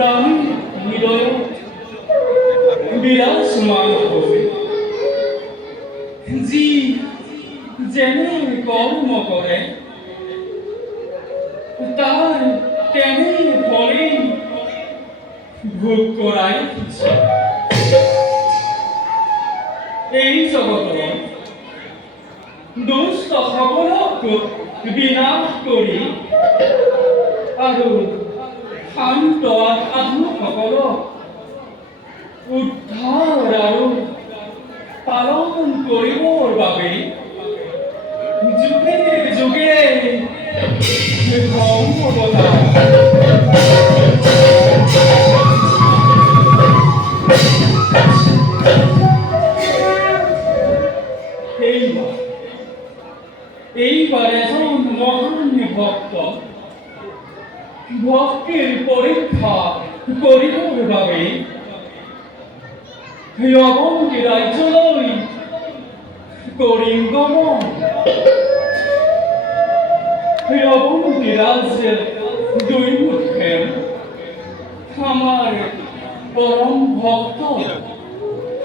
প্রাণ হৃদয় বিরাজমান হয়ে জি যেন কর্ম করে তার তেমনি ফলে ভোগ করায় এই জগত দুষ্ট সকলক বিনাশ কৰি আৰু শান্ত সাধু সকলক উদ্ধাৰ আৰু পালন কৰিবৰ বাবে যুগে যুগে ধৰ্ম অৱতাৰ এইবার এজন মহান ভক্ত ভক্তির পরীক্ষা করিবার বাবে অবঙ্গী রাজ্যলৈ করিঙ্গমন অবঙ্গী রাজ্যের দুই মুখে আমার পরম ভক্ত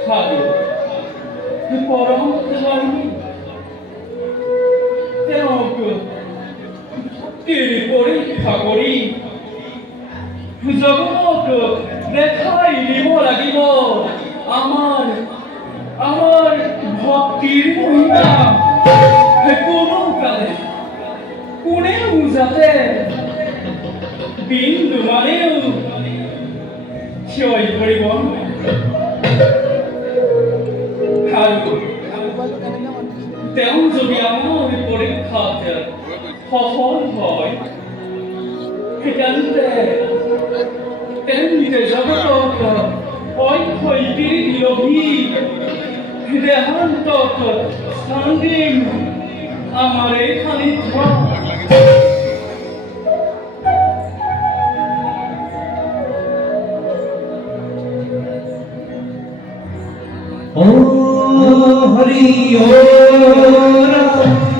খাবে পরম ধার্মিক তেওঁক পৰীক্ষা কৰি জগতক দেখাই দিব লাগিব আমাৰ ভক্তিৰ মহিমা কোনো কালে কোনেও যাতে বিন্দু মানেও ক্ষয় কৰিব আৰু তেওঁ যদি আমাৰ পৰীক্ষাত সফল হয় তেন্তে জগতক অক্ষয় কীৰ্তি লভি দেহান্তক স্থান দিম আমাৰ এই সান্নিধ্য Hare Rama